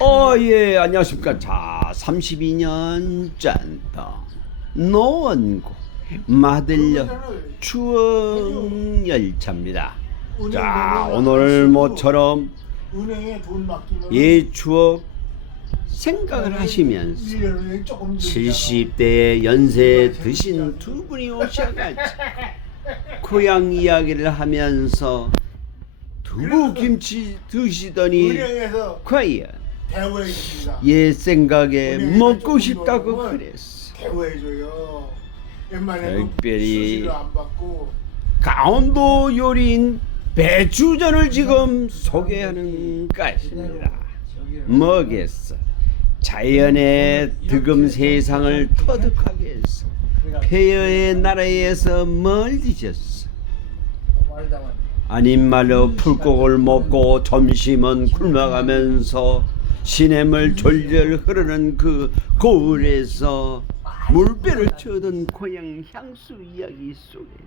어, 예, 안녕하십니까. 자, 32년 짠다. 노원구 마들역 추억 열차입니다. 자, 오늘 모처럼 이 추억 생각을 하시면서 1년에 조금 70대의 연세 드신 두 분이 오셔가지고 고향 이야기를 하면서 두부 김치 드시더니 은행에서 과연 대우해 줍니다. 옛 생각에 은행에 먹고 조금 싶다고 넣으면 그랬어. 대우해 줘요. 특별히 수시로 안 받고 강원도 요리인 배추전을 지금 소개하는 것입니다. 뭐겠어? 자연의 득음 세상을 터득하게 해서 폐허의 나라에서 멀리졌어. 아닌 말로 풀국을 먹고 점심은 굶어가면서 시냇물 졸졸 흐르는 그 고을에서 물배를 쳐던 고향 향수 이야기 속에서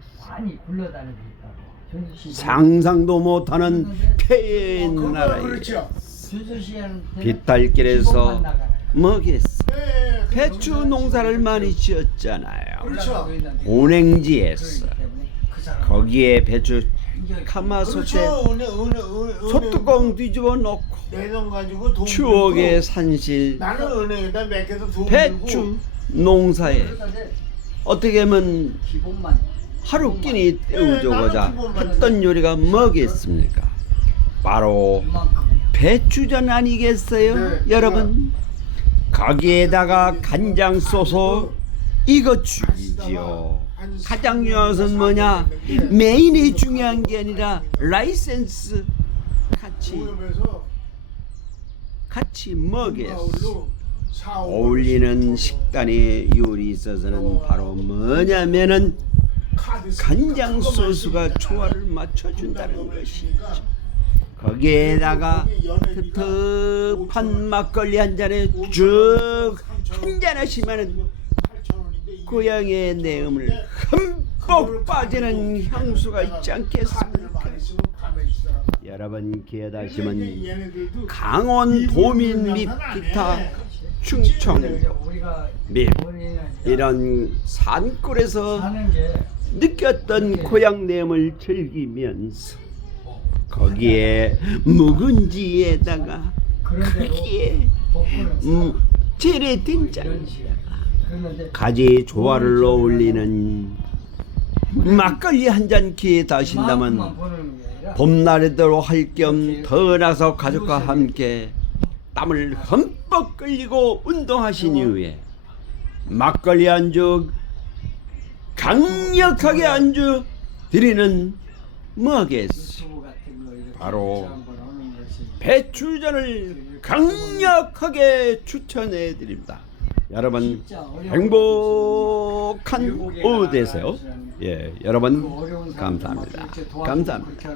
상상도 못하는 폐허의 그거 나라에 그렇죠. 빗달길에서 뭐겠어? 네, 그 배추 농사 농사를 지으면 많이 지었잖아요. 그렇죠. 온행지에서 그 거기에 배추 그렇죠. 가마솥에 은행 소뚜껑 뒤집어 놓고 내돈 가지고 돈 추억의 들고 산실 나는 은행에다 맡겨서 돈 배추 농사에 그러니까 어떻게 하면 기본만 하루 끼니 때우고자 했던 요리가 뭐겠습니까? 바로. 배추전 아니겠어요, 네, 여러분? 거기에다가 간장 소서 이거 죽이지요. 가장 중요한 것은 뭐냐? 메인이 중요한 게 아니라 라이센스 같이 같이 사오고 어울리는 식단의 요리 있어서는 바로 뭐냐면은 간장 소스가 조화를 맞춰준다는 그거만 것이 쓰니까 거기에다가 텁텁한 막걸리 한 잔에 쭉 한 잔 하시면은 8,000원인데 고향의 내음을 흠뻑 빠지는 향수가 있지 않겠습니까? 여러분 기회 다시면 강원 도민 및 기타 충청 및 이런 산골에서 느꼈던 고향 내음을 즐기면서 거기에 묵은지에다가 복구는 음, 재래 이런 된장 식이야. 그런데 가지 조화를 어울리는 막걸리 한 잔 기회 다신다면 봄날에도 할겸 더 나서 가족과 함께 땀을 흠뻑 끌리고 운동하신 이후에 막걸리 안주 강력하게 안주 드리는 뭐겠어 바로 배추전을 강력하게 추천해 드립니다. 여러분 행복한 오후 되세요. 예, 그 여러분 막 감사합니다. 감사합니다.